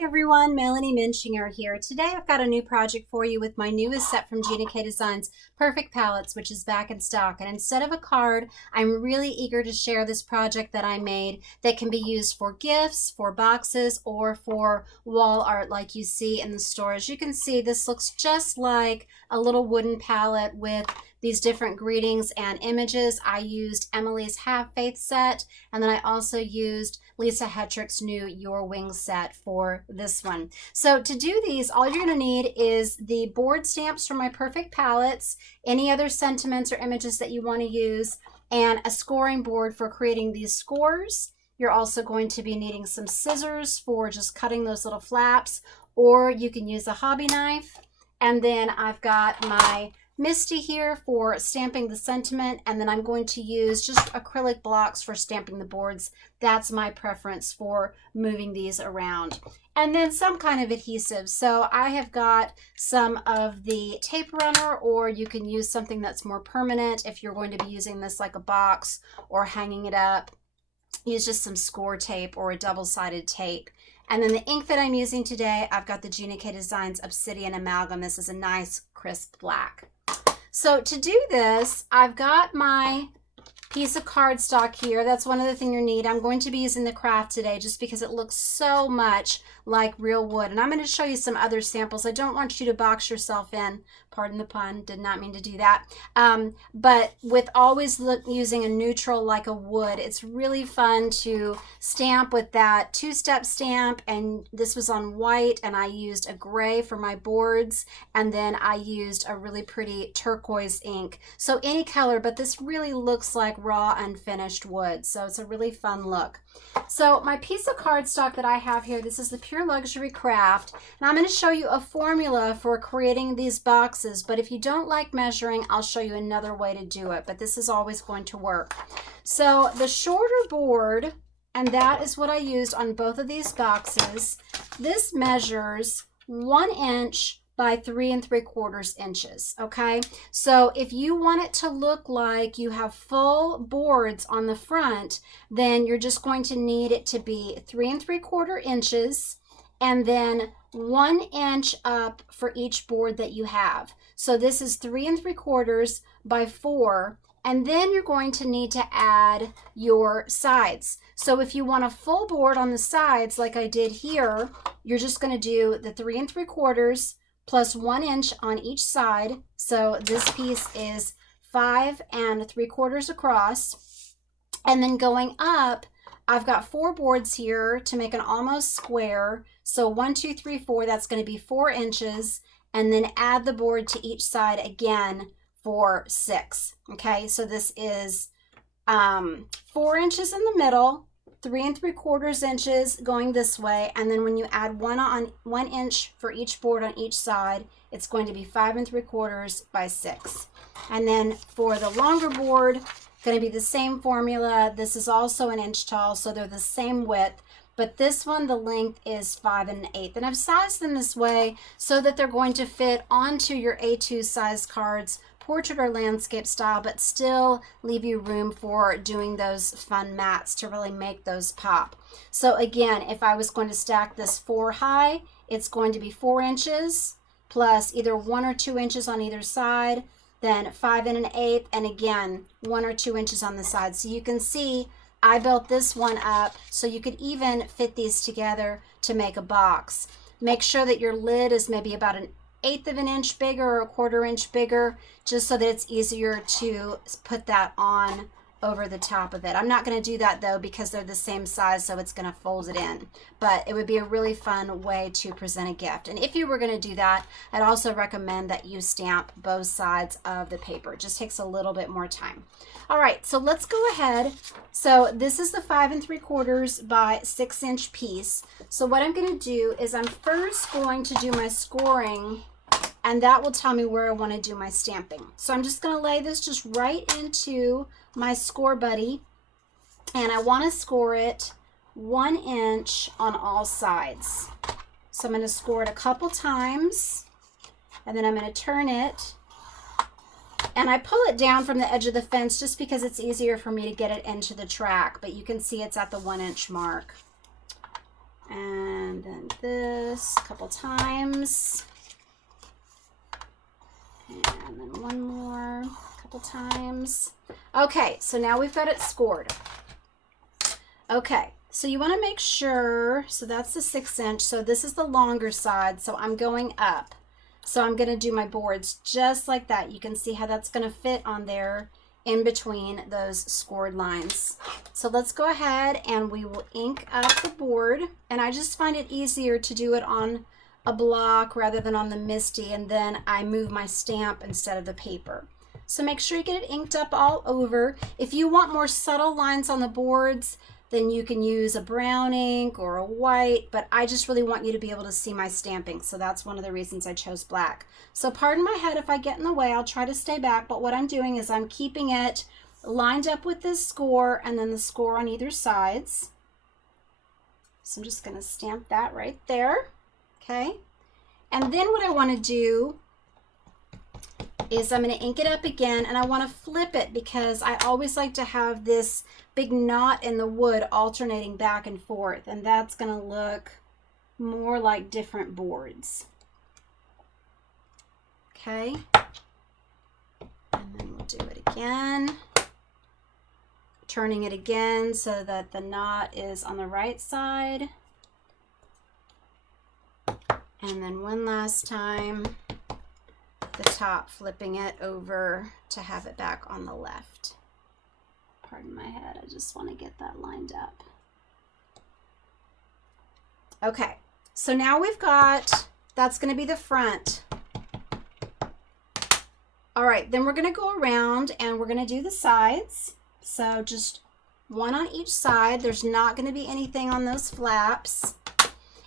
Hi everyone, Melanie Minshinger here. Today I've got a new project for you with my newest set from Gina K Designs, Perfect Pallets, which is back in stock. And instead of a card, I'm really eager to share this project that I made that can be used for gifts, for boxes, or for wall art like you see in the store. As you can see, this looks just like a little wooden pallet with these different greetings and images. I used Emily's Have Faith set, and then I also used Lisa Hetrick's new Your Wings set for this one. So to do these, all you're going to need is the board stamps from my Perfect Pallets, any other sentiments or images that you want to use, and a scoring board for creating these scores. You're also going to be needing some scissors for just cutting those little flaps, or you can use a hobby knife. And then I've got my Misty here for stamping the sentiment, and then I'm going to use just acrylic blocks for stamping the boards. That's my preference for moving these around. And then some kind of adhesive. So I have got some of the tape runner, or you can use something that's more permanent if you're going to be using this like a box or hanging it up. Use just some Scor-Tape or a double-sided tape. And then the ink that I'm using today, I've got the Gina K Designs Obsidian Amalgam. This is a nice crisp black. So to do this, I've got my piece of cardstock here. That's one of the things you need. I'm going to be using the craft today just because it looks so much like real wood. And I'm going to show you some other samples. I don't want you to box yourself in. Pardon the pun, did not mean to do that. But with always using a neutral like a wood, it's really fun to stamp with that two-step stamp. And this was on white, and I used a gray for my boards. And then I used a really pretty turquoise ink. So any color, but this really looks like raw unfinished wood. So it's a really fun look. So my piece of cardstock that I have here, this is the Pure Luxury Kraft. And I'm going to show you a formula for creating these boxes. But if you don't like measuring, I'll show you another way to do it. But this is always going to work. So the shorter board, and that is what I used on both of these boxes, this measures 1 inch by 3 3/4 inches. Okay, so if you want it to look like you have full boards on the front, then you're just going to need it to be 3 3/4 inches, and then 1 inch up for each board that you have. So this is 3 3/4 by 4, and then you're going to need to add your sides. So if you want a full board on the sides like I did here, you're just going to do the 3 3/4 plus 1 inch on each side. So this piece is 5 3/4 across. And then going up, I've got 4 boards here to make an almost square. So 1, 2, 3, 4, that's going to be 4 inches. And then add the board to each side again for 6. Okay, so this is 4 inches in the middle, 3 3/4 inches going this way, and then when you add 1 inch for each board on each side, it's going to be 5 3/4 by 6. And then for the longer board, going to be the same formula. This is also 1 inch tall, so they're the same width, but this one, the length is 5 1/8. And I've sized them this way so that they're going to fit onto your A2 size cards, portrait or landscape style, but still leave you room for doing those fun mats to really make those pop. So again, if I was going to stack this 4 high, it's going to be 4 inches plus either 1 or 2 inches on either side, then 5 1/8, and again 1 or 2 inches on the side. So you can see I built this one up so you could even fit these together to make a box. Make sure that your lid is maybe about 1/8 of an inch bigger or 1/4 inch bigger, just so that it's easier to put that on over the top of it. I'm not going to do that though because they're the same size, so it's going to fold it in. But it would be a really fun way to present a gift. And if you were going to do that, I'd also recommend that you stamp both sides of the paper. It just takes a little bit more time. All right, so let's go ahead. So this is the 5 3/4 by 6 inch piece. So what I'm going to do is I'm first going to do my scoring, and that will tell me where I want to do my stamping. So I'm just going to lay this just right into my Scor-Buddy, and I want to score it 1 inch on all sides. So I'm going to score it a couple times, and then I'm going to turn it, and I pull it down from the edge of the fence just because it's easier for me to get it into the track, but you can see it's at the 1 inch mark. And then this a couple times. And then one more, a couple times. Okay, so now we've got it scored. Okay, so you want to make sure, so that's the 6-inch, so this is the longer side, so I'm going up. So I'm going to do my boards just like that. You can see how that's going to fit on there in between those scored lines. So let's go ahead and we will ink up the board, and I just find it easier to do it on a block rather than on the MISTI, and then I move my stamp instead of the paper. So make sure you get it inked up all over. If you want more subtle lines on the boards, then you can use a brown ink or a white, but I just really want you to be able to see my stamping, so that's one of the reasons I chose black. So pardon my head if I get in the way, I'll try to stay back, but what I'm doing is I'm keeping it lined up with this score and then the score on either sides. So I'm just gonna stamp that right there, okay? And then what I wanna do is I'm going to ink it up again, and I want to flip it because I always like to have this big knot in the wood alternating back and forth, and that's going to look more like different boards. Okay, and then we'll do it again, turning it again so that the knot is on the right side, and then one last time the top, flipping it over to have it back on the left. Pardon my head, I just want to get that lined up. Okay, so now we've got, that's going to be the front. All right, then we're going to go around and we're going to do the sides. So just one on each side. There's not going to be anything on those flaps.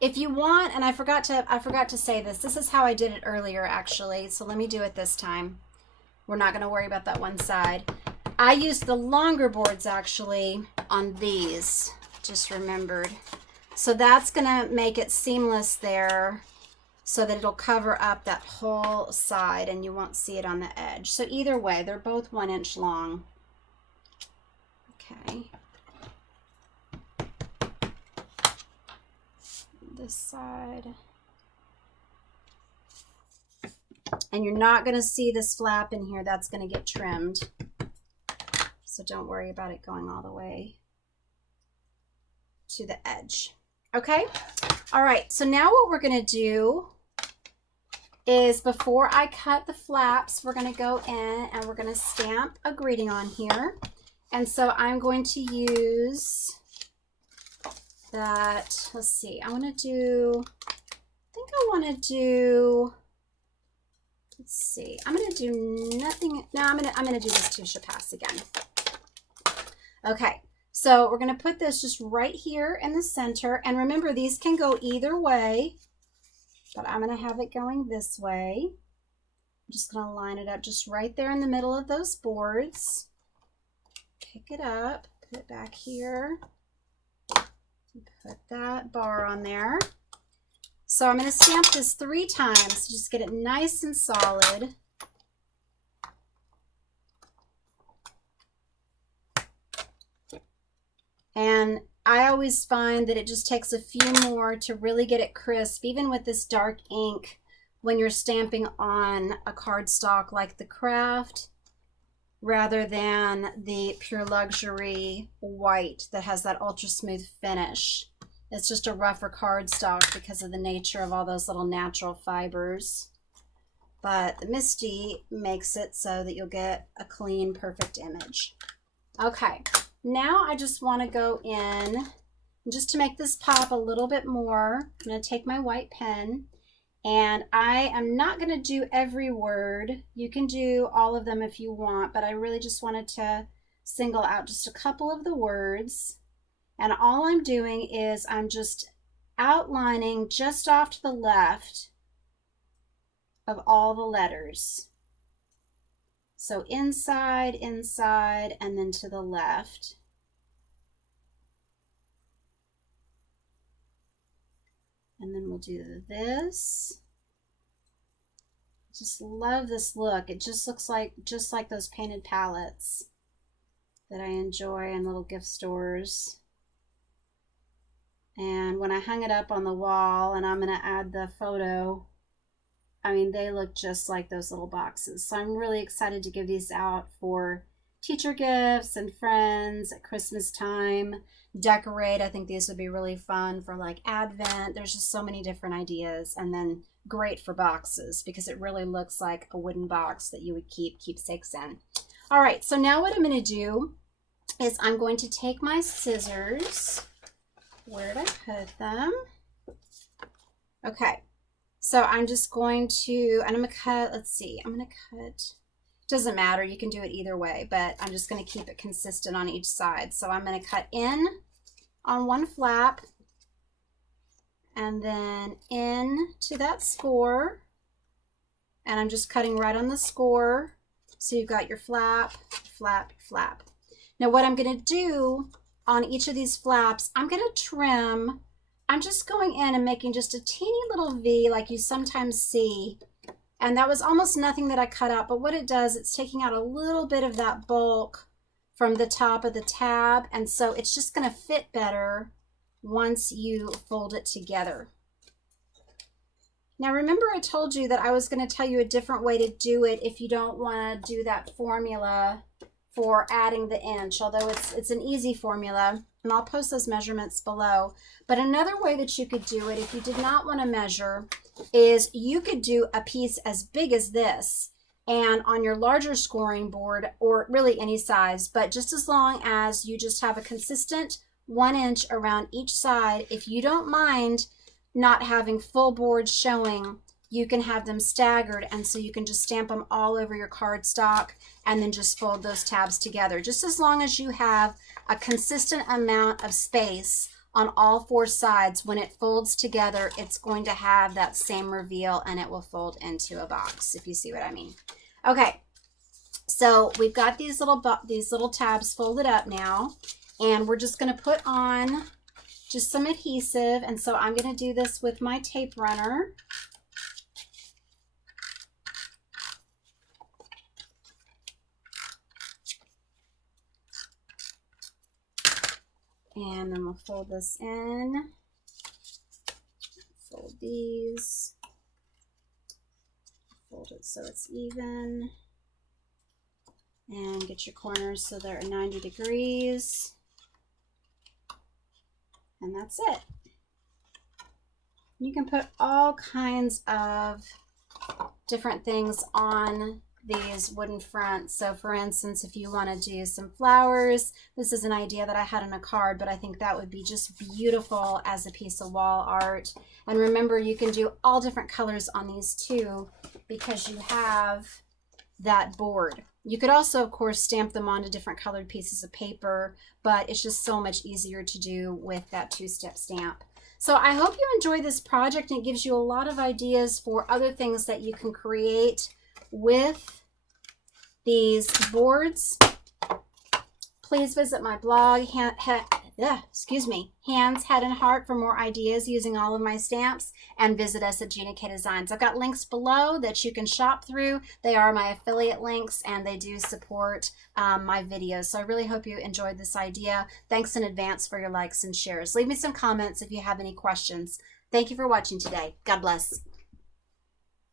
If you want, and I forgot to say this, this is how I did it earlier actually, so let me do it this time. We're not going to worry about that one side. I used the longer boards actually on these, just remembered. So that's going to make it seamless there so that it'll cover up that whole side and you won't see it on the edge. So either way, they're both 1 inch long. Okay. This side, and you're not going to see this flap in here, that's going to get trimmed, so don't worry about it going all the way to the edge. Okay, all right, so now what we're going to do is, before I cut the flaps, we're going to go in and we're going to stamp a greeting on here. And so I'm going to use that, let's see, I want to do, I think I want to do, let's see, I'm going to do nothing, no, I'm going to do this to Chapasse again. Okay, so we're going to put this just right here in the center, and remember these can go either way, but I'm going to have it going this way. I'm just going to line it up just right there in the middle of those boards, pick it up, put it back here. Put that bar on there. So I'm going to stamp this 3 times to just get it nice and solid. And I always find that it just takes a few more to really get it crisp, even with this dark ink, when you're stamping on a cardstock like the Kraft, rather than the Pure Luxury white that has that ultra smooth finish. It's just a rougher cardstock because of the nature of all those little natural fibers. But the MISTI makes it so that you'll get a clean, perfect image. Okay, now I just want to go in, just to make this pop a little bit more, I'm going to take my white pen. And I am not going to do every word. You can do all of them if you want, but I really just wanted to single out just a couple of the words. And all I'm doing is I'm just outlining just off to the left of all the letters. So inside, inside, and then to the left. And then we'll do this. Just love this look. It just looks like just like those painted palettes that I enjoy in little gift stores. And when I hung it up on the wall, and I'm going to add the photo, I mean, they look just like those little boxes. So I'm really excited to give these out for teacher gifts and friends at Christmas time. Decorate. I think these would be really fun for like Advent. There's just so many different ideas. And then great for boxes because it really looks like a wooden box that you would keep keepsakes in. All right, so now what I'm going to do is I'm going to take my scissors. Where did I put them? Okay, so I'm just going to, and I'm going to cut, let's see, I'm going to cut, doesn't matter, you can do it either way, but I'm just going to keep it consistent on each side. So I'm going to cut in on one flap and then in to that score, and I'm just cutting right on the score. So you've got your flap, flap, flap. Now what I'm going to do on each of these flaps, I'm going to trim. I'm just going in and making just a teeny little V like you sometimes see. And that was almost nothing that I cut out, but what it does, it's taking out a little bit of that bulk from the top of the tab. And so it's just going to fit better once you fold it together. Now remember I told you that I was going to tell you a different way to do it if you don't want to do that formula for adding the inch, although it's an easy formula, and I'll post those measurements below. But another way that you could do it if you did not want to measure is you could do a piece as big as this, and on your larger scoring board, or really any size, but just as long as you just have a consistent 1 inch around each side, if you don't mind not having full boards showing, you can have them staggered, and so you can just stamp them all over your cardstock and then just fold those tabs together. Just as long as you have a consistent amount of space on all 4 sides, when it folds together, it's going to have that same reveal and it will fold into a box, if you see what I mean. Okay, so we've got these little tabs folded up now, and we're just going to put on just some adhesive, and so I'm going to do this with my tape runner. And then we'll fold this in, fold these, fold it so it's even, and get your corners so they're 90 degrees. And that's it. You can put all kinds of different things on these wooden fronts. So for instance, if you want to do some flowers, this is an idea that I had on a card, but I think that would be just beautiful as a piece of wall art. And remember, you can do all different colors on these too, because you have that board. You could also, of course, stamp them onto different colored pieces of paper, but it's just so much easier to do with that 2-step stamp. So I hope you enjoy this project, and it gives you a lot of ideas for other things that you can create with these boards. Please visit my blog, Hands, Head, and Heart, for more ideas using all of my stamps, and visit us at Gina K Designs. I've got links below that you can shop through. They are my affiliate links, and they do support my videos. So I really hope you enjoyed this idea. Thanks in advance for your likes and shares. Leave me some comments if you have any questions. Thank you for watching today. God bless.